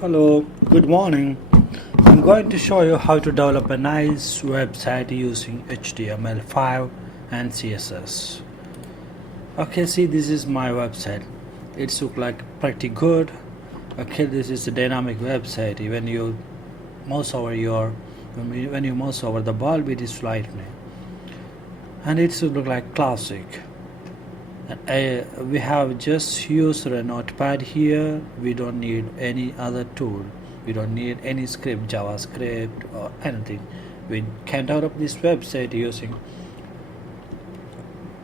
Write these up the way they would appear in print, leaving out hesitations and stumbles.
Hello, good morning. I'm going to show you how to develop a nice website using HTML5 and CSS. Okay, see, this is my website. It looks like pretty good. Okay, this is a dynamic website. When you mouse over the bulb, it is lightning, and it should look like classic. We have just used a notepad here. We don't need any other tool. We don't need any script, JavaScript or anything. We can develop this website using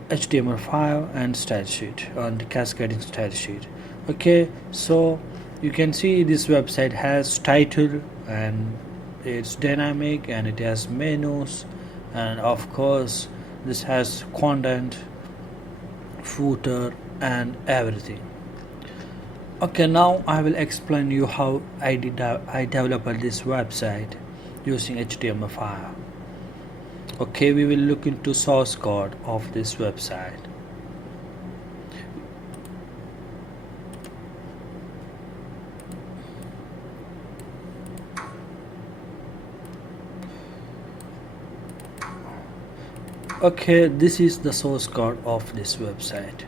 HTML5 and style sheet and cascading style sheet. Okay, so you can see this website has title and it's dynamic and it has menus, and of course this has content, footer and everything. Okay, now I will explain you how I developed this website using HTML5. Okay, we will look into source code of this website. Okay, this is the source code of this website.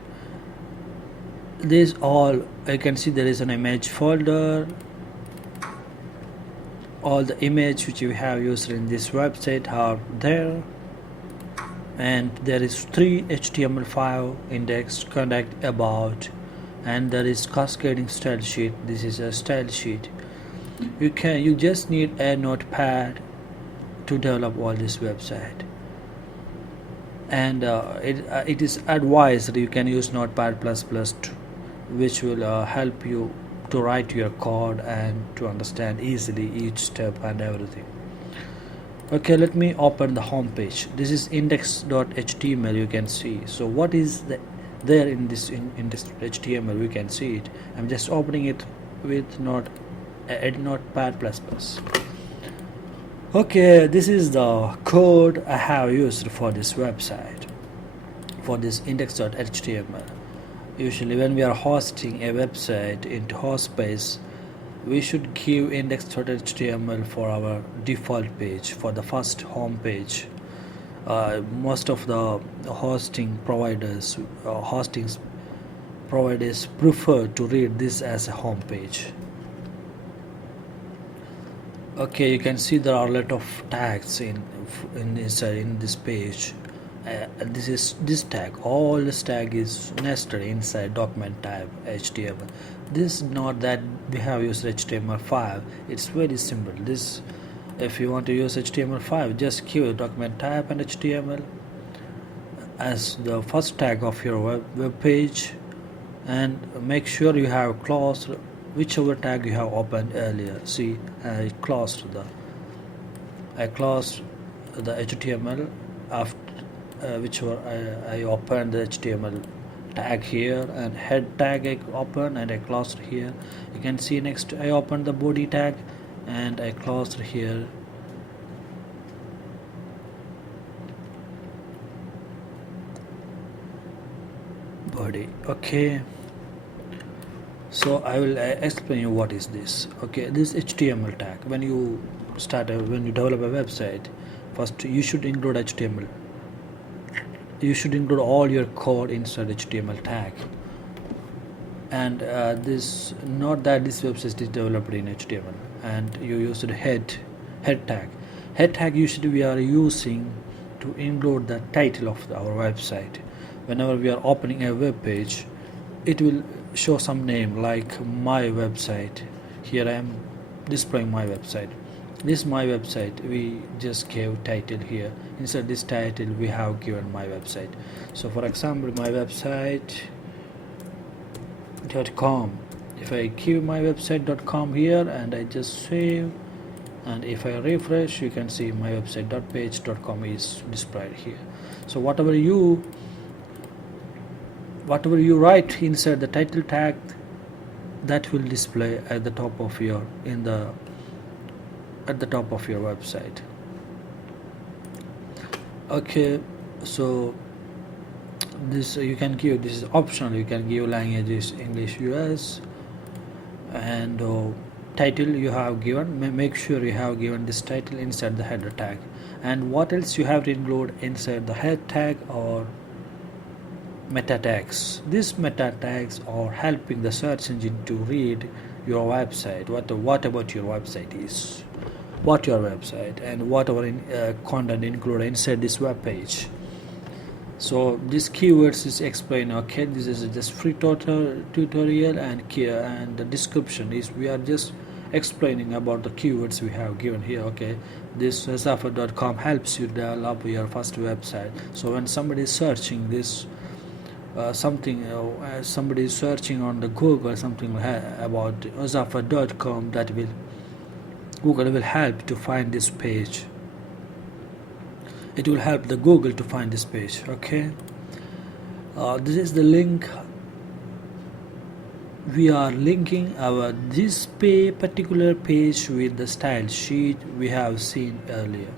This all you can see, there is an image folder. All the image which we have used in this website are there, and there is 3 HTML5 index, contact, about, and there is cascading style sheet. This is a style sheet. You just need a notepad to develop all this website, and it is advised you can use notepad plus which will help you to write your code and to understand easily each step and everything. Okay, let me open the home page. This is index.html, you can see. So what is there in this index.html? We can see it. I'm just opening it with notepad plus. Okay, this is the code I have used for this website, for this index.html. Usually when we are hosting a website into hostspace, we should give index.html for our default page, for the first home page. Most of the hosting providers prefer to read this as a home page. Okay, you can see there are a lot of tags in this page. This tag, all this tag is nested inside document type HTML. This is not that we have used HTML5. It's very simple. This, if you want to use HTML5, just give document type and HTML as the first tag of your web page, and make sure you have closed whichever tag you have opened earlier. See, I closed the HTML after whichever I opened the HTML tag here, and head tag I opened and I closed here. You can see next I opened the body tag and I closed here. Body. Okay, so I will explain you what is this. Okay, this HTML tag, when you develop a website, first you should include HTML. You should include all your code inside HTML tag, and not that this website is developed in HTML, and you use the head tag. Head tag usually we are using to include the title of our website. Whenever we are opening a web page, it will show some name like my website. Here I am displaying my website. This is my website. We just gave title here. Inside this title we have given my website. So for example, my website.com. If I give my website.com here and I just save, and if I refresh, you can see my website.page.com is displayed here. So whatever you write inside the title tag, that will display at the top of your website. Okay, so this you can give, this is optional, you can give languages English, US, and title you have given, make sure you have given this title inside the header tag. And what else you have to include inside the head tag or meta tags. These meta tags are helping the search engine to read your website, what about your website is, what your website, and whatever content included inside this web page. So these keywords is explained. Okay, this is just free tutorial, and the description is we are just explaining about the keywords we have given here. Okay, this Zafar.com helps you develop your first website. So when somebody is searching this somebody is searching on the Google something about Zafar.com, that will Google will help to find this page. It will help the Google to find this page. Okay, this is the link. We are linking our this particular page with the style sheet we have seen earlier.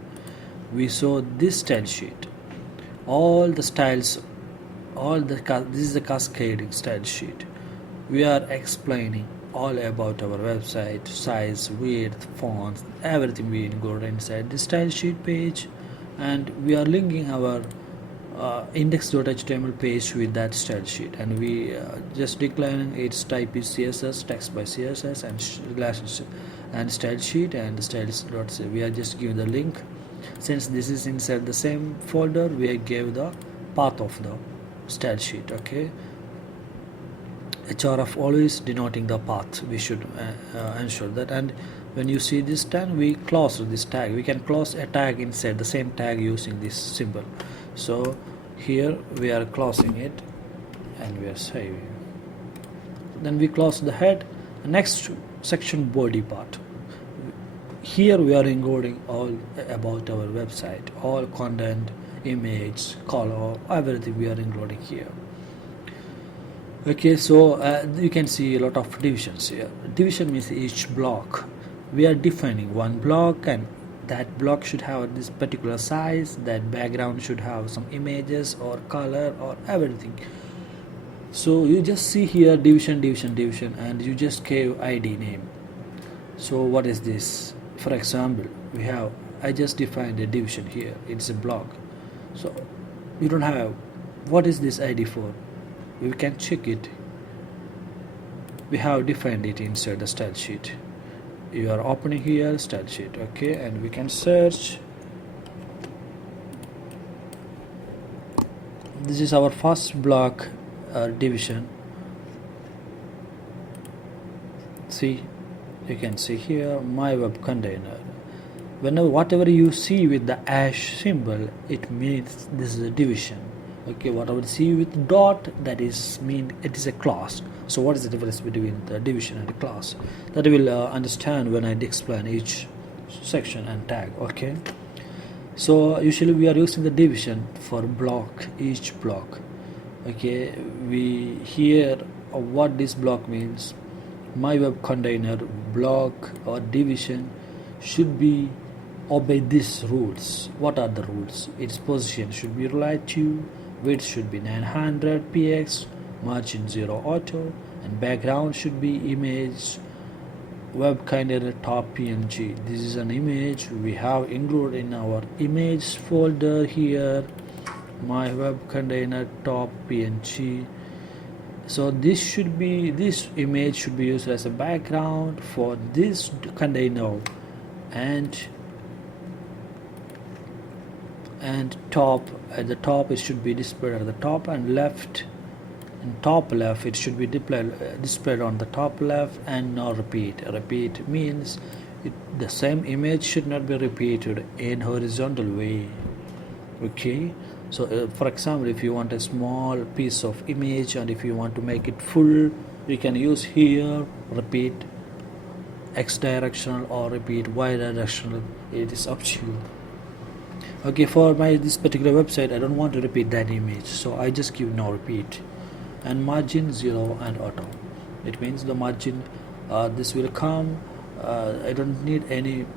We saw this style sheet, all the styles, this is the cascading style sheet. We are explaining all about our website, size, width, fonts, everything we include inside the style sheet page, and we are linking our index.html page with that style sheet, and we just declaring its type is CSS, text by CSS, and relationship and style sheet and styles.c. We are just giving the link. Since this is inside the same folder, we gave the path of the style sheet. Okay, href always denoting the path. We should ensure that. And when you see this tag, we close this tag. We can close a tag inside the same tag using this symbol. So here we are closing it and we are saving. Then we close the head. Next section, body part. Here we are including all about our website, all content, image, color, everything we are including here. Okay, so you can see a lot of divisions here. Division means each block. We are defining one block, and that block should have this particular size, that background should have some images or color or everything. So you just see here division, and you just gave ID name. So what is this? For example, I just defined a division here. It's a block. So you don't have, what is this ID for? We can check it. We have defined it inside the style sheet. You are opening here style sheet. Okay, and we can search. This is our first block division. See, you can see here my web container. Whatever you see with the hash symbol, it means this is a division. Okay, whatever you see with dot, that is mean it is a class. So what is the difference between the division and the class? That we will understand when I explain each section and tag. Okay, so usually we are using the division for block, each block. Okay, we hear what this block means. My web container block or division should be obey these rules. What are the rules? Its position should be relative, width should be 900 px, margin 0 auto, and background should be image, web container top png. This is an image we have included in our image folder here, my web container top png. So this image should be used as a background for this container, and top, at the top it should be displayed at the top, and left, and top left it should be displayed on the top left, and now repeat means the same image should not be repeated in horizontal way. Okay, so for example, if you want a small piece of image and if you want to make it full, we can use here repeat x directional or repeat y directional. It is up to you. Okay, for this particular website I don't want to repeat that image, so I just give no repeat, and margin 0 and auto. It means the margin this will come. I don't need any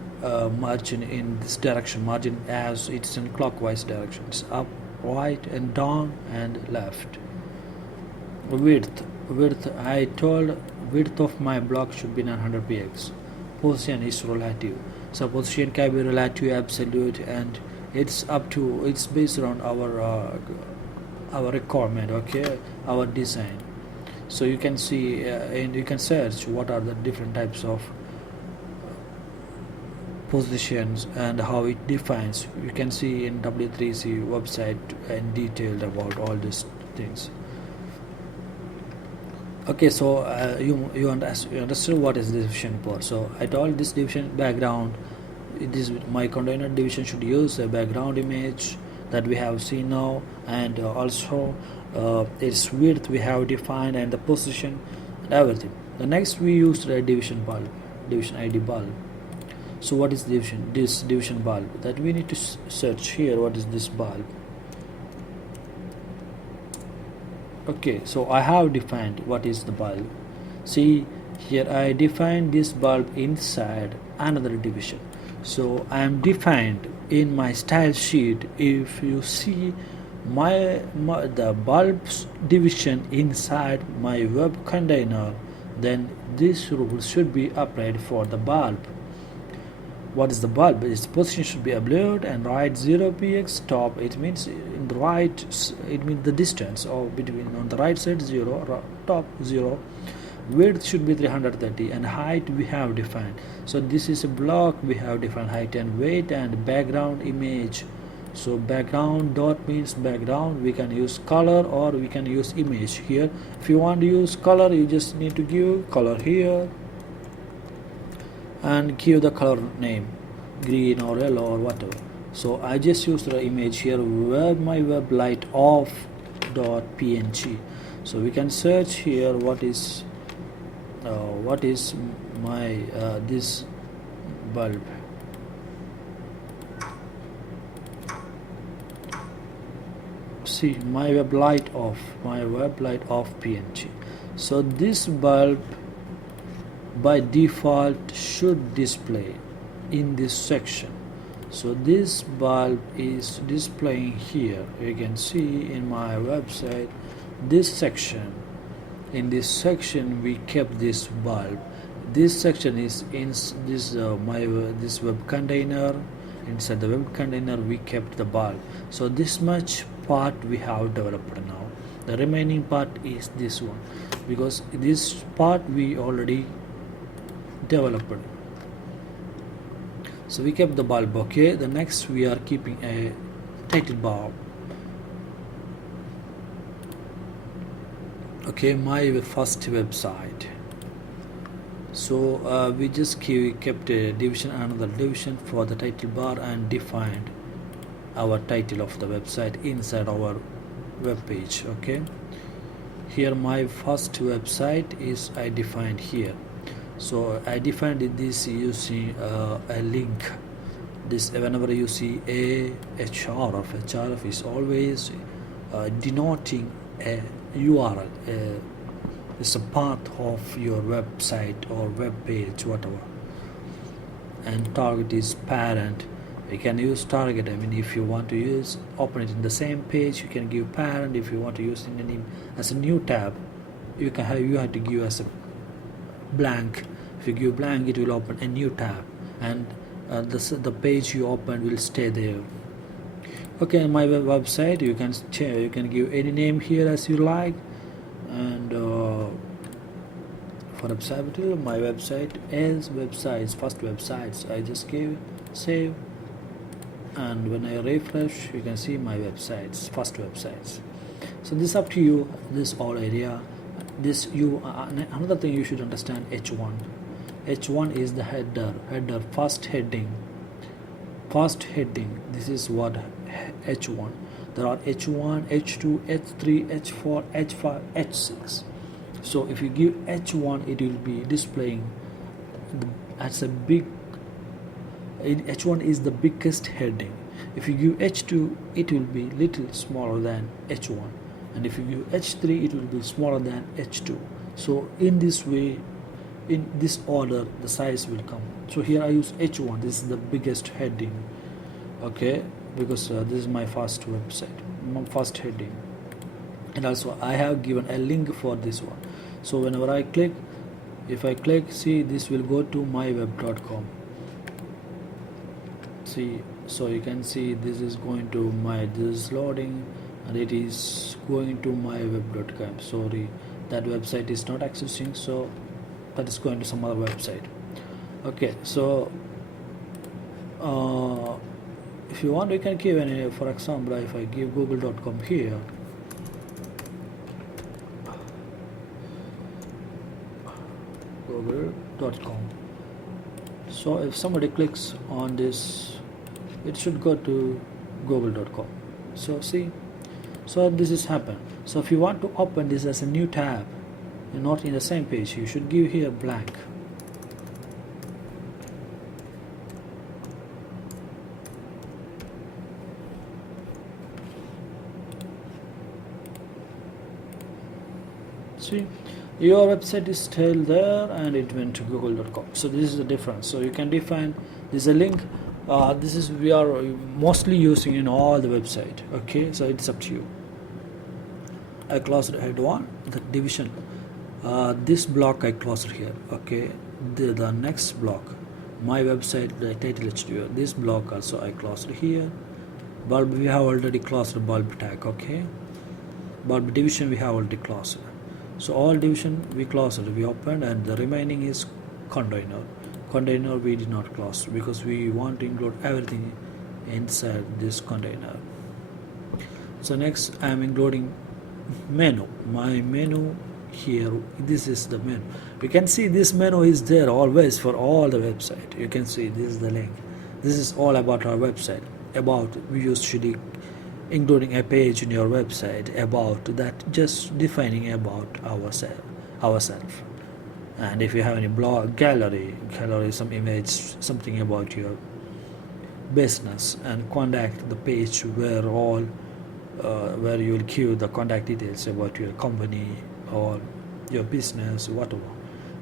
margin in this direction, margin as it's in clockwise directions, up, right, and down, and left. Width I told width of my block should be 900 px. position is relative. So position can be relative, absolute, and it's based on our requirement, okay, our design. So you can see and you can search what are the different types of positions and how it defines. You can see in W3C website and detailed about all these things. Okay, so you understood what is the division part. So I told this division background, it is my container division should use a background image that we have seen now, and also its width we have defined, and the position and everything. The next we used a division bulb, division ID bulb. So what is division? This division bulb that we need to search here. What is this bulb? Okay, so I have defined what is the bulb. See here, I defined this bulb inside another division. So I am defined in my style sheet. If you see the bulbs division inside my web container, then this rule should be applied for the bulb. What is the bulb? Its position should be blurred and right 0 px top. It means in the right, it means the distance or between on the right side 0, top 0. Width should be 330 and height we have defined. So this is a block we have defined height and weight and background image. So background dot means background. We can use color or we can use image here. If you want to use color, you just need to give color here and give the color name green or yellow or whatever. So I just use the image here, my web light off dot png. So we can search here what is my this bulb. See my web light off png. So this bulb by default should display in this section. So this bulb is displaying here. You can see in my website this section. In this section we kept this bulb. This section is in this this web container. Inside the web container we kept the bulb. So this much part we have developed now. The remaining part is this one, because this part we already developed. So we kept the bulb. Okay, the next we are keeping a title bar. Okay, my first website. So we just kept a division, another division for the title bar, and defined our title of the website inside our web page. Okay, here my first website is I defined here. So I defined this using a link. This whenever you see a href is always denoting a URL. It's a part of your website or web page, whatever. And target is parent. You can use target. I mean, if you want to open it in the same page, you can give parent. If you want to use it as a new tab, you have to give as a blank. If you give blank, it will open a new tab, and the page you open will stay there. Okay, my website, you can give any name here as you like, and for example, my website is websites, first websites. I just give save, and when I refresh, you can see my websites, first websites. So this is up to you. This all area. This another thing you should understand. H1 is the header, first heading. This is what H1. There are H1, H2, H3, H4, H5, H6. So if you give H1, it will be displaying as a big. H1 is the biggest heading. If you give H2, it will be little smaller than H1, and if you give H3, it will be smaller than H2. So in this way, in this order, the size will come. So here I use H1. This is the biggest heading. Okay, because this is my first website, my first heading, and also I have given a link for this one. So whenever I click, If I click, see, this will go to myweb.com. See, so you can see this is going to this is loading, and it is going to myweb.com. Sorry, that website is not accessing, so that is going to some other website. Okay, so if you want, you can give any, for example, if I give google.com here, google.com. So if somebody clicks on this, it should go to google.com. So see, so this is happened. So if you want to open this as a new tab, not in the same page, you should give here blank. See, your website is still there and it went to google.com. So this is the difference. So you can define, this is a link, this is we are mostly using in all the website. Okay, so it's up to you. I closed head 1, the division, this block I closed here. Okay, the next block, my website, the title HTML, this block also I closed here. Bulb, we have already closed bulb tag. Okay, bulb division we have already closed. So all division we closed, we opened, and the remaining is container. Container we did not close because we want to include everything inside this container. So next I am including menu. My menu here, this is the menu. You can see this menu is there always for all the website. You can see this is the link. This is all about our website. About, we usually including a page in your website about that, just defining about ourselves. And if you have any blog, gallery, some image, something about your business, and contact, the page where all where you will give the contact details about your company or your business, whatever.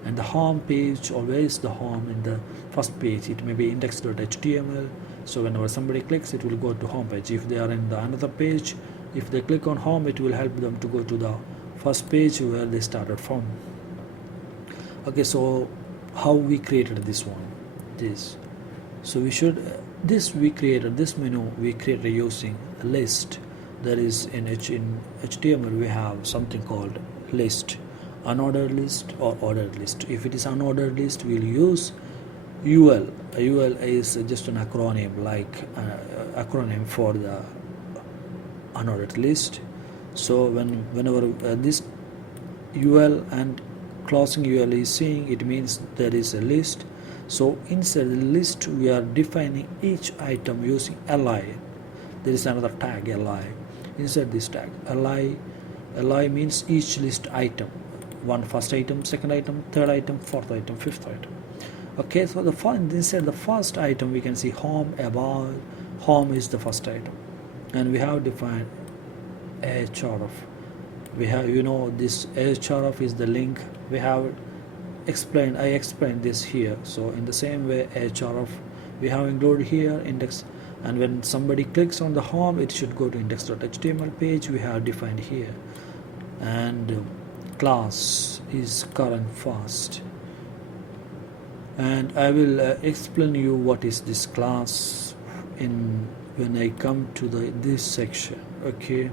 And the home page, always the home in the first page, it may be index.html. So whenever somebody clicks, it will go to home page. If they are in the another page, if they click on home, it will help them to go to the first page where they started from. Okay, so how we created this one, this. So we should, we created this menu, we created using a list. There is in HTML we have something called list, unordered list or ordered list. If it is unordered list, we'll use UL. UL is just an acronym, like acronym for the unordered list. So whenever this UL and closing UL is seeing, it means there is a list. So inside the list we are defining each item using li. There is another tag li inside this tag. Li means each list item, one first item, second item, third item, fourth item, fifth item. Okay, so inside the first item we can see home, about. Home is the first item, and we have defined href. We have, this href is the link. We have explained, I explained this here. So in the same way, href we have included here index, and when somebody clicks on the home, it should go to index.html page. We have defined here, and class is current first. And I will explain you what is this class when I come to this section. Okay,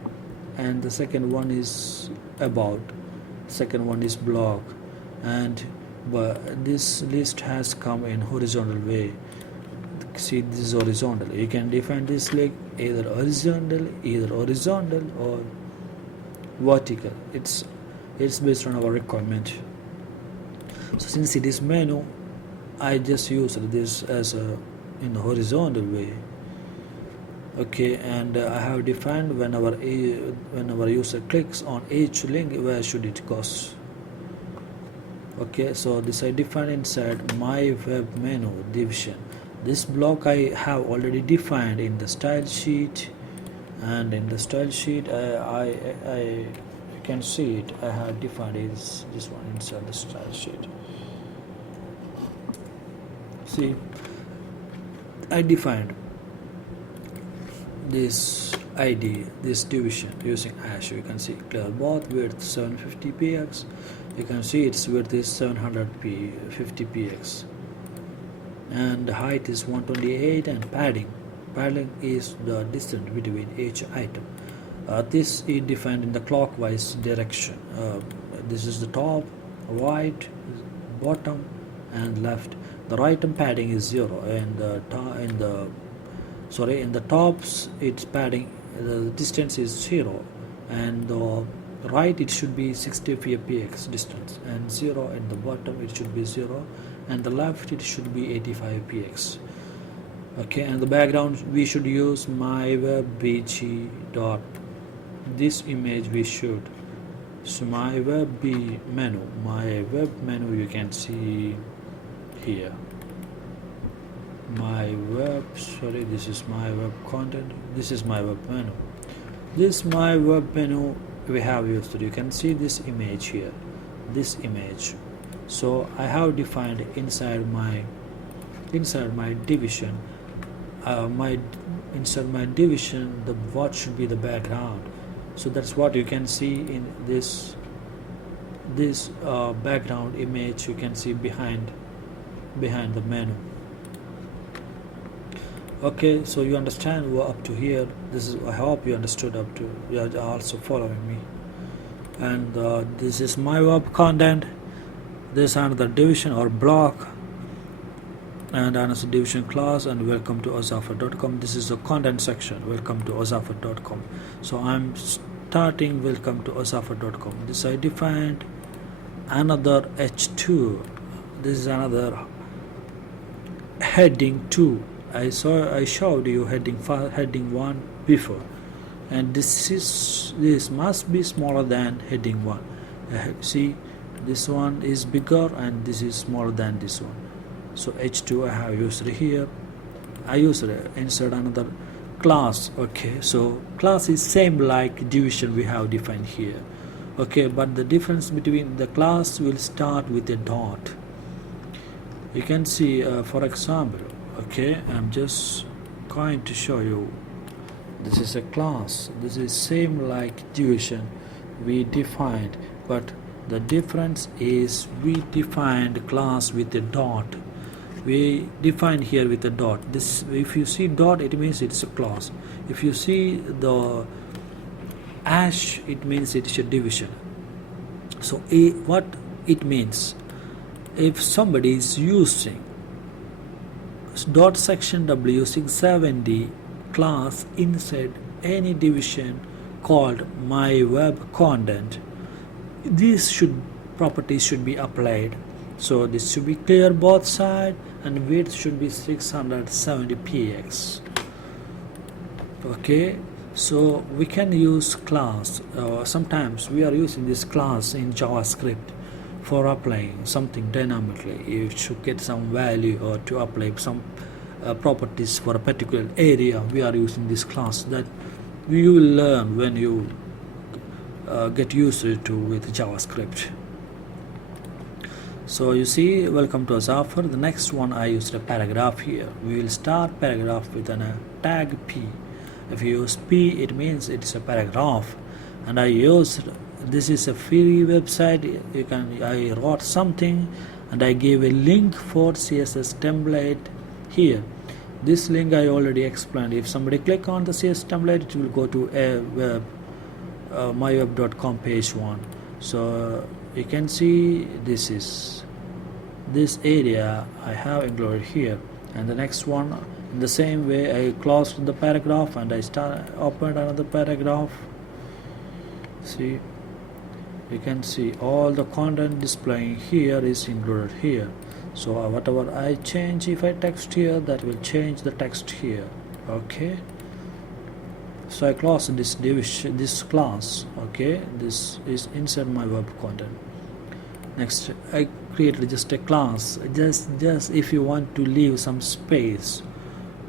and the second one is about, second one is blog, and this list has come in horizontal way. See, this is horizontal. You can define this like either horizontal or vertical. It's based on our requirement. So since it is menu, I just used this as a horizontal way. Okay, and I have defined whenever user clicks on each link, where should it go. Okay, so this I defined inside my web menu division. This block I have already defined in the style sheet, and in the style sheet I you can see it. I have defined this one inside the style sheet. See, I defined this ID, this division using hash. You can see clear both width 750px, You can see its width is 750 px and height is 128, and padding is the distance between each item. This is defined in the clockwise direction. This is the top, right, bottom, and left. The right item padding is 0, and in the tops it's padding, the distance is 0, and the right it should be 60 px distance, and 0 at the bottom it should be 0, and the left it should be 85 px. Okay, and the background we should use myweb.bg dot. This image we should, so my web menu you can see here. This is my web content, this is my web menu. This my web menu we have used. You can see this image here, this image. So I have defined inside my division, inside my division, the what should be the background. So that's what you can see in this background image. You can see behind the menu. Okay, so you understand up to here. I hope you understood up to. You are also following me. And this is my web content. This is another division or block, and another division class, and welcome to ozaffer.com. This is the content section, welcome to ozaffer.com. So I'm starting welcome to ozaffer.com. This I defined another h2. This is another heading 2. I showed you heading 1 before, and this must be smaller than heading 1. See, this one is bigger and this is smaller than this one. So h2 I have used here. I used insert another class. Okay, so class is same like division we have defined here. Okay, but the difference between the class will start with a dot. You can see for example, okay, I'm just going to show you. This is a class. This is same like division we defined, but the difference is we defined class with a dot. We defined here with a dot. This, if you see dot, it means it's a class. If you see the hash, it means it's a division. So what it means, if somebody is using dot section w670 class inside any division called my web content, these properties should be applied. So this should be clear both sides, and width should be 670 px. Okay, so we can use class. Sometimes we are using this class in JavaScript for applying something dynamically. You should get some value or to apply some properties for a particular area. We are using this class that you will learn when you get used to with JavaScript. So you see, welcome to Ozaffer. The next one I used a paragraph here. We will start paragraph with a tag p. If you use p, it means it's a paragraph. And I used, this is a free website. I wrote something and I gave a link for CSS template here. This link I already explained. If somebody click on the CSS template, it will go to a web myweb.com page 1. So you can see this area I have included here, and the next one in the same way I closed the paragraph and I opened another paragraph. See, you can see all the content displaying here is included here. So whatever I change, if I text here, that will change the text here. Okay, so I close this class. Okay, this is inside my web content. Next, I created just a class. Just if you want to leave some space,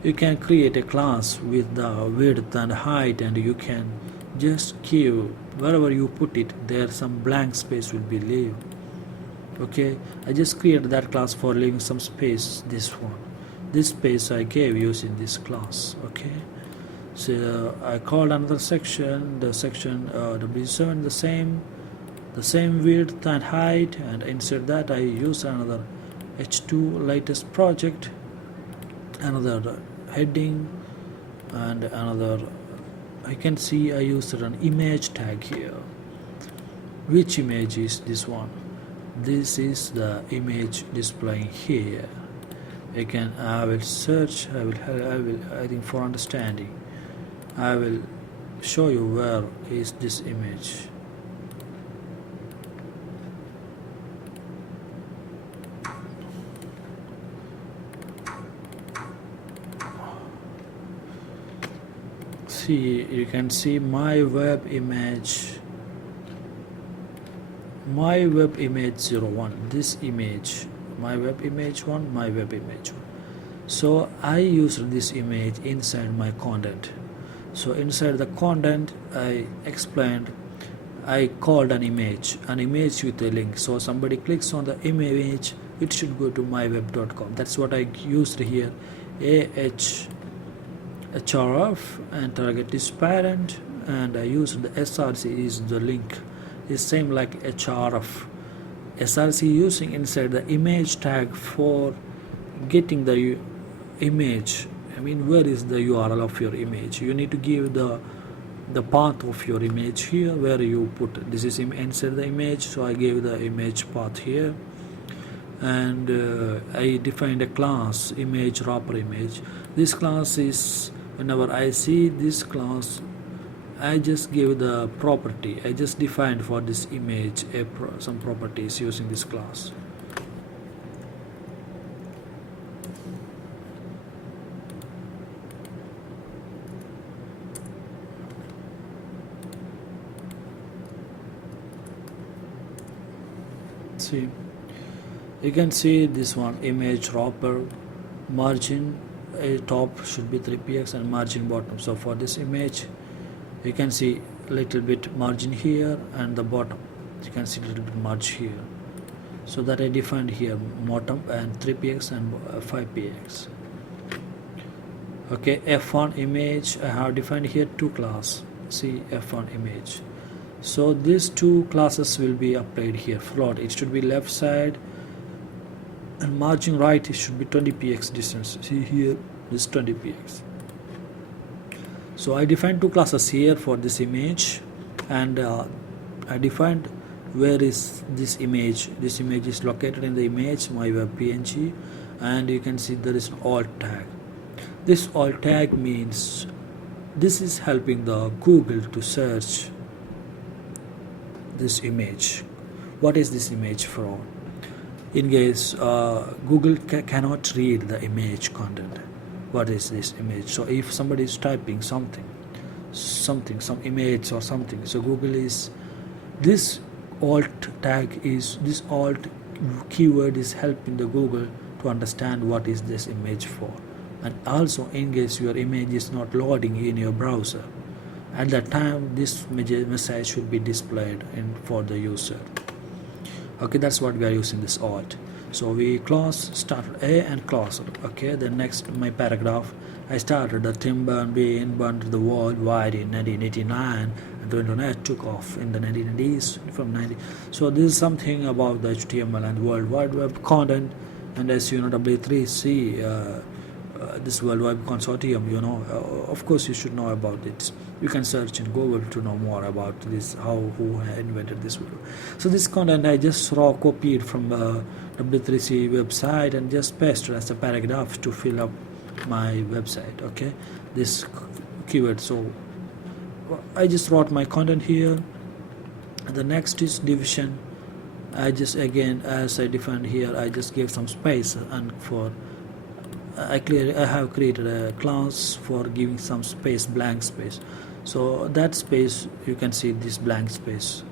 you can create a class with the width and height, and you can just give wherever you put it, there some blank space will be leave. Okay, I just created that class for leaving some space. This space I gave using this class. Okay, so I called another section, the section W7, the same the same width and height, and instead that I use another h2 latest project, another heading, and another, I can see I used an image tag here. Which image is this one? This is the image displaying here. Again, I will search, I think for understanding, I will show you where is this image. See, you can see my web image 01, this image, my web image 1, my web image 1. So I used this image inside my content. So inside the content I explained, I called an image with a link. So somebody clicks on the image, it should go to myweb.com. That's what I used here. href and target is parent, and I used the src is the link, is same like href. src using inside the image tag for getting the image. I mean, where is the URL of your image? You need to give the path of your image here, where you put this is inside the image. So I gave the image path here, and I defined a class image wrapper image. This class is, whenever I see this class, I just give the property, I just defined for this image some properties using this class. See, you can see this one, image wrapper, margin top should be 3px and margin bottom. So for this image you can see little bit margin here, and the bottom you can see little bit margin here. So that I defined here bottom and 3px and 5px. Okay, f1 image I have defined here two class. See, f1 image. So these two classes will be applied here. Float, it should be left side, and margin right, it should be 20px distance. See here, this 20px. So I defined two classes here for this image, and I defined where is this image. This image is located in the image my web png, and you can see there is an alt tag. This alt tag means this is helping the Google to search this image. What is this image from? In case Google cannot read the image content, what is this image? So if somebody is typing some image or something, so Google is, this alt tag is, this alt keyword is helping the Google to understand what is this image for. And also, in case your image is not loading in your browser, at that time this message should be displayed for the user. Okay, that's what we are using this alt. So we class started A and class. Okay, then next my paragraph, I started the Tim Bernstein burned the world wide in 1989, and the internet took off in the 1990s from 90. So this is something about the HTML and World Wide Web content. And as you know, W3C, this World Wide Consortium, you know, of course you should know about it. You can search in Google to know more about this, who invented this video. So this content I just raw copied from the W3C website and just pasted as a paragraph to fill up my website. Okay, this keyword. So I just wrote my content here. The next is division. I just, again, as I defined here, I just gave some space, and for I have created a class for giving some space, blank space. So that space, you can see this blank space.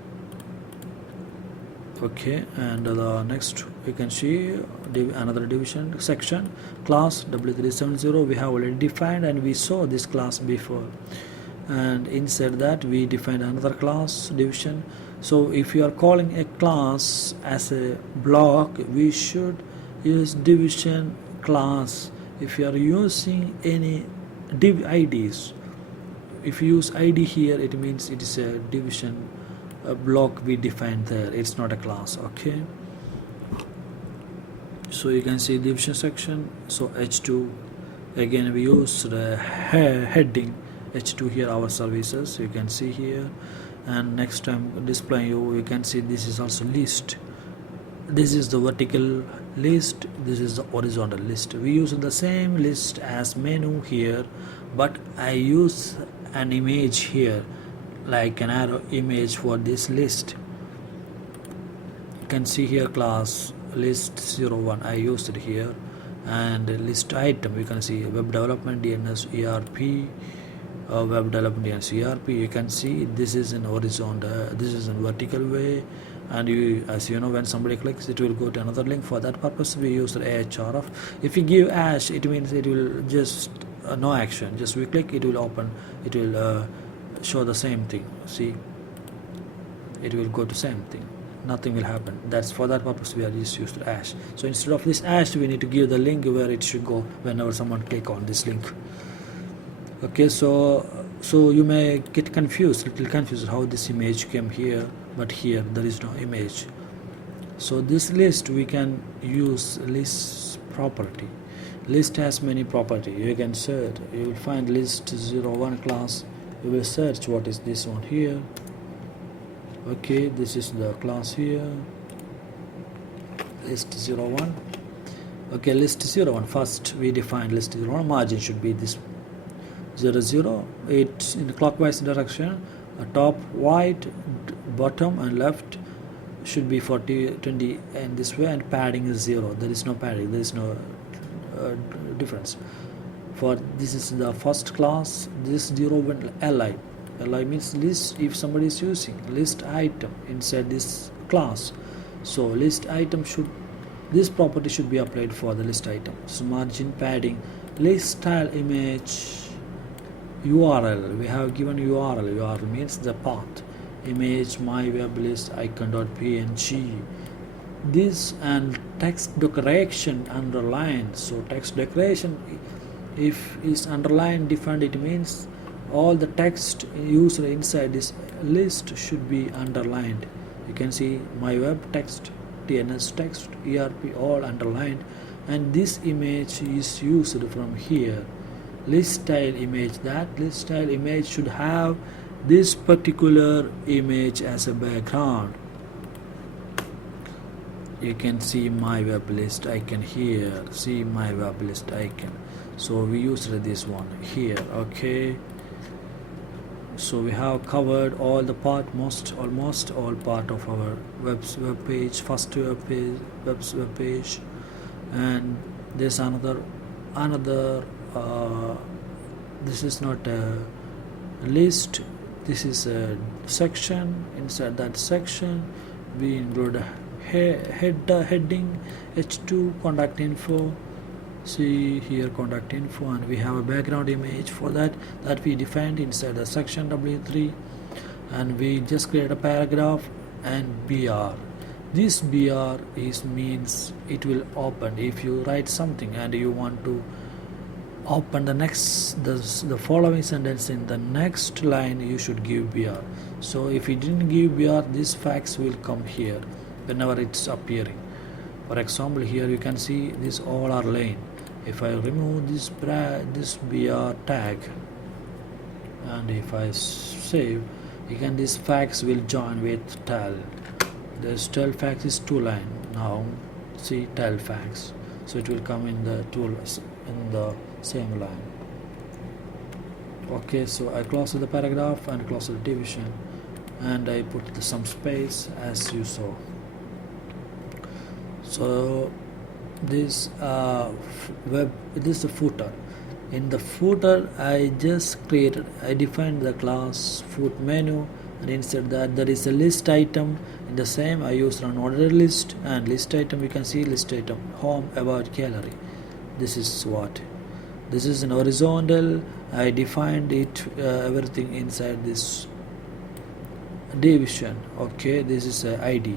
Okay, and the next you can see another division section, class W370 we have already defined, and we saw this class before. And inside that we defined another class division. So if you are calling a class as a block, we should use division class. If you are using any div IDs, if you use ID here, it means it is a division block we defined there. It's not a class. Okay, so you can see division section. So h2, again we use the heading h2 here, our services, you can see here. And next time display you can see this is also list. This is the vertical list, this is the horizontal list. We use the same list as menu here, but I use an image here, like an arrow image for this list. You can see here class list 01, I used it here. And list item, you can see web development DNS ERP, web development DNS ERP. You can see this is in horizontal, this is in vertical way. And you, as you know, when somebody clicks, it will go to another link. For that purpose we use the ahref. If you give ash, it means it will just no action, just we click, it will open, it will show the same thing. See, it will go to same thing, nothing will happen. That's for that purpose we are just used to ash. So instead of this ash, we need to give the link where it should go whenever someone click on this link. Okay, so you may get confused, little confused how this image came here, but here there is no image. So this list we can use list property. List has many property. You can search, you will find list 01 class, you will search what is this one here. Okay, this is the class here, list 01. Okay, list 01, first we define list 01, margin should be this 00, it's in the clockwise direction, top right, bottom and left should be 20 and this way, and padding is 0. There is no padding, there is no difference. For this is the first class, this 01 li means list. If somebody is using list item inside this class, so list item should, this property should be applied for the list item. So margin, padding, list style image, URL, we have given URL means the path, image my web list icon.png, this, and text decoration underlined. So text decoration, if is underlined defined, it means all the text used inside this list should be underlined. You can see my web text, DNS text, ERP, all underlined. And this image is used from here, list style image. That list style image should have this particular image as a background. You can see my web list icon here, see my web list icon. So we used this one here. Okay, so we have covered all the part, almost all part of our web page, first web page. And there's another this is not a list, this is a section. Inside that section we include heading h2 contact info. See here contact info, and we have a background image for that we defined inside the section w3. And we just create a paragraph and br. This br means it will open. If you write something and you want to open the following sentence in the next line, you should give br. So if you didn't give br, this fax will come here whenever it's appearing. For example, here you can see this all are line. If I remove this br tag and if I save, again this fax will join with tel. This tel fax is 2 line. Now see tel fax, so it will come in the same line. Okay, so I close the paragraph and close the division, and I put some space as you saw. So this this is a footer. In the footer I defined the class foot menu, and inside that there is a list item. In the same I used an ordered list, and list item, you can see list item home, about, gallery. This is what this is in horizontal. I defined it everything inside this division. Okay, this is a ID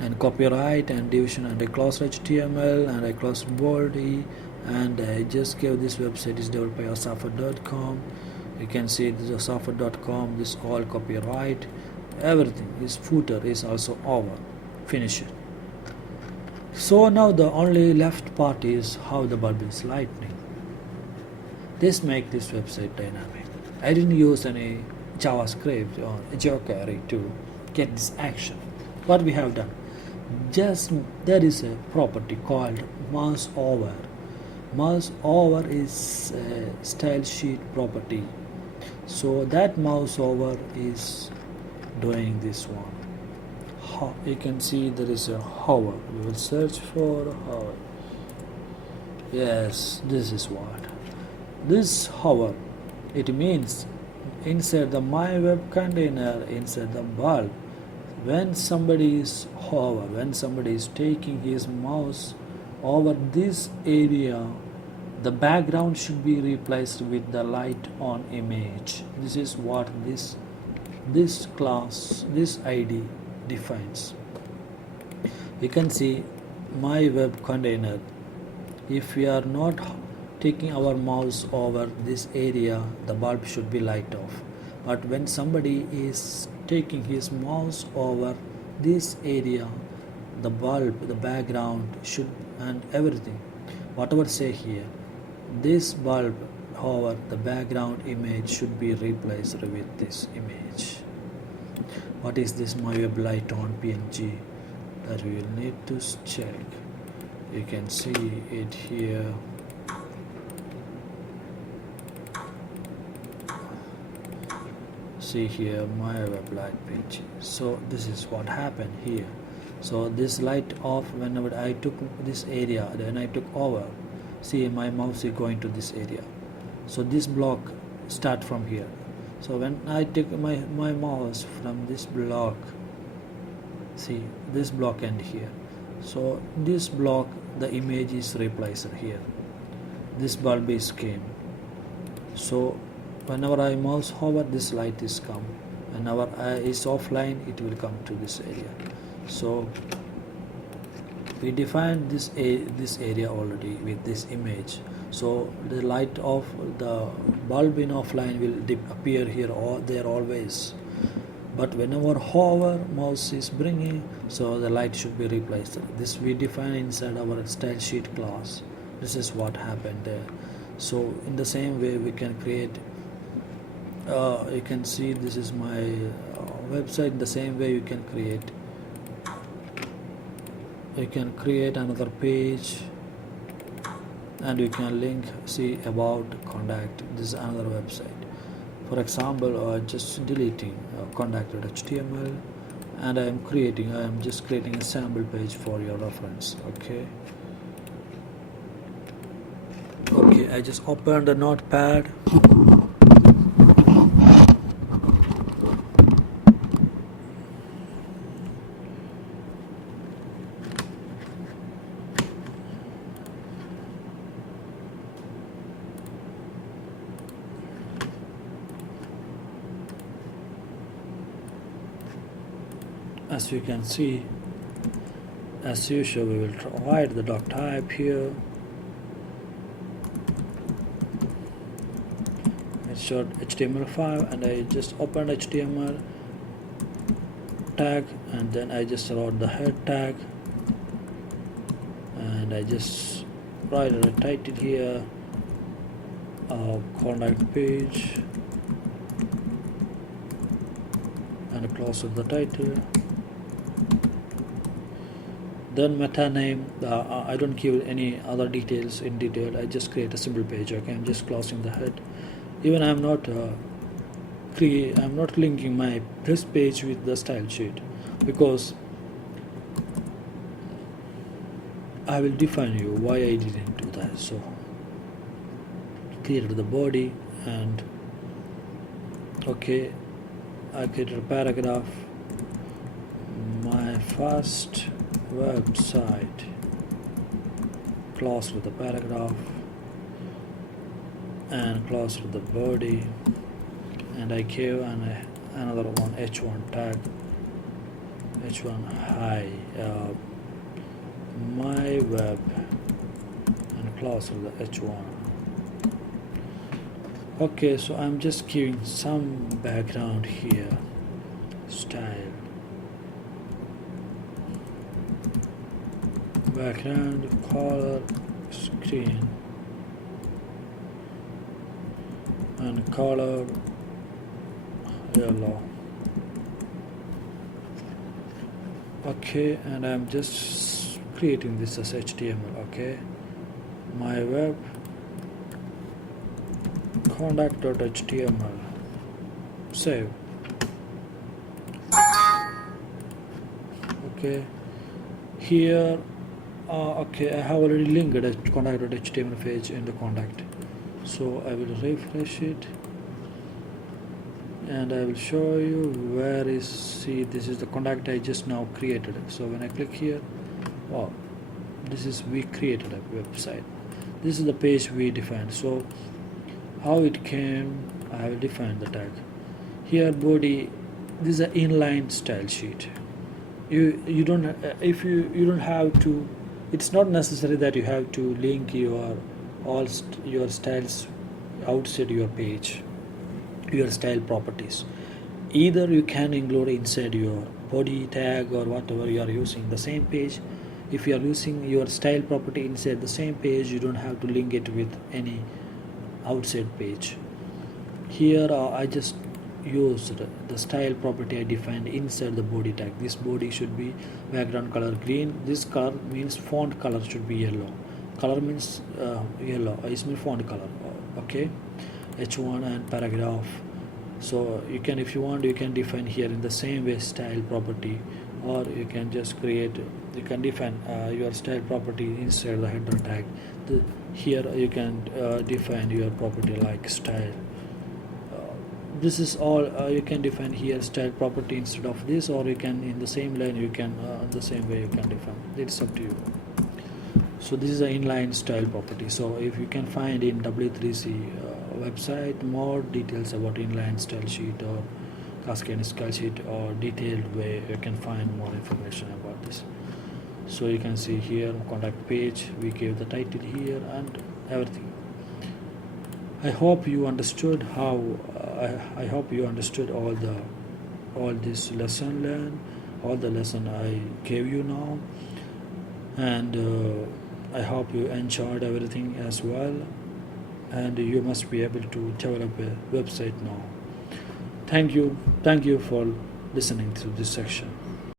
and copyright and division, and I close HTML and I close body, and I just gave this website is developed by asafar.com. You can see this is software.com, this all copyright, everything. This footer is also over, finish it. So now the only left part is how the bulb is lighting. This makes this website dynamic. I didn't use any JavaScript or jQuery to get this action. What we have done, just there is a property called mouse over. Mouse over is a style sheet property. So that mouse over is doing this one. You can see there is a hover. We will search for hover. Yes, this is what. This hover, it means inside the my web container, inside the bulb, when somebody is hover, when somebody is taking his mouse over this area, the background should be replaced with the light on image. This is what this class, this ID defines. You can see my web container. If we are not taking our mouse over this area, the bulb should be light off. But when somebody is taking his mouse over this area, the bulb, the background should, and everything, whatever say here, this bulb, however, the background image should be replaced with this image. What is this my web light on PNG? That we will need to check. You can see it here. See here my web light page. So this is what happened here. So this light off whenever I took this area, then I took over. See my mouse is going to this area. So this block start from here. So when I take my mouse from this block, see this block end here. So this block, the image is replaced here. This bulb is came. So whenever I mouse hover, this light is come. Whenever is offline, it will come to this area. So we defined this area already with this image. So the light of the bulb in offline will appear here or there always. But whenever hover mouse is bringing, so the light should be replaced. This we define inside our style sheet class. This is what happened there. So in the same way we can create. You can see this is my website. In the same way you can create another page, and you can link, see about, contact. This is another website. For example, just deleting contact.html, and I am just creating a sample page for your reference. Okay, I just opened the notepad. As you can see, as usual, we will write the doc type here. It's short HTML5, and I just opened HTML tag, and then I just wrote the head tag, and I just write a title here, contact page, and a clause of the title. Then meta name, I don't give any other details in detail. I just create a simple page. Okay, I'm just closing the head. Even I'm not linking this page with the style sheet, because I will define you why I didn't do that. So created the body, and okay, I created a paragraph. My first website, close with the paragraph, and close with the body, and I gave another one h1 tag, h1 hi, my web, and close with the h1. Okay, so I'm just giving some background here, style, background, color, screen, and color yellow. Okay, and I'm just creating this as HTML. Okay, my web contact.html, save. Okay, here okay, I have already linked a contact.html page in the contact, so I will refresh it and I will show you where is, see, this is the contact I just now created. So when I click here, oh, this is, we created a website, this is the page we defined. So how it came, I will define the tag here. Body, this is an inline style sheet. You don't if you don't have to, it's not necessary that you have to link your your styles outside your page, your style properties. Either you can include inside your body tag or whatever you are using the same page. If you are using your style property inside the same page, you don't have to link it with any outside page. Here I just used the style property I defined inside the body tag. This body should be background color green. This color means font color should be yellow. Color means yellow is my font color. Okay, h1 and paragraph. So you can, if you want, you can define here in the same way style property, or you can just create, you can define your style property inside the header tag. Here you can define your property like style. This is all you can define here, style property instead of this, or you can in the same line, you can the same way you can define, it's up to you. So this is an inline style property. So if you can find in W3C website more details about inline style sheet or Cascading style sheet, or detailed way, you can find more information about this. So you can see here contact page, we gave the title here and everything. I hope you understood how I hope you understood all this lesson learned, all the lesson I gave you now, and I hope you enjoyed everything as well, and you must be able to develop a website now. Thank you for listening to this section.